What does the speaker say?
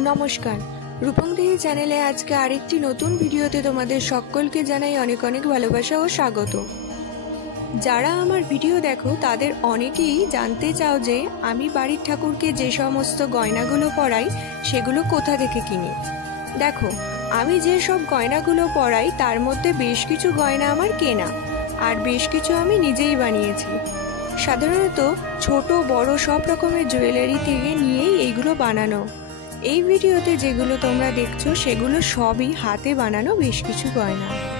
নমস্কার, রূপমদেহি চ্যানেলে আজকে আরেকটি নতুন ভিডিওতে তোমাদের সকলকে জানাই অনেক অনেক ভালোবাসা ও স্বাগত। যারা আমার ভিডিও দেখো তাদের অনেকেই জানতে চাও যে আমি বাড়ির ঠাকুরকে যে সমস্ত গয়নাগুলো পরাই সেগুলো কোথা থেকে কিনি। দেখো, আমি যে সব গয়নাগুলো পরাই তার মধ্যে বেশ কিছু গয়না আমার কেনা, আর বেশ কিছু আমি নিজেই বানিয়েছি। সাধারণত ছোট বড় সব রকমের জুয়েলারি থেকে নিয়েই এইগুলো বানানো। এই ভিডিওতে যেগুলো তোমরা দেখছো সেগুলো সবই হাতে বানানো বেশ কিছু গয়না।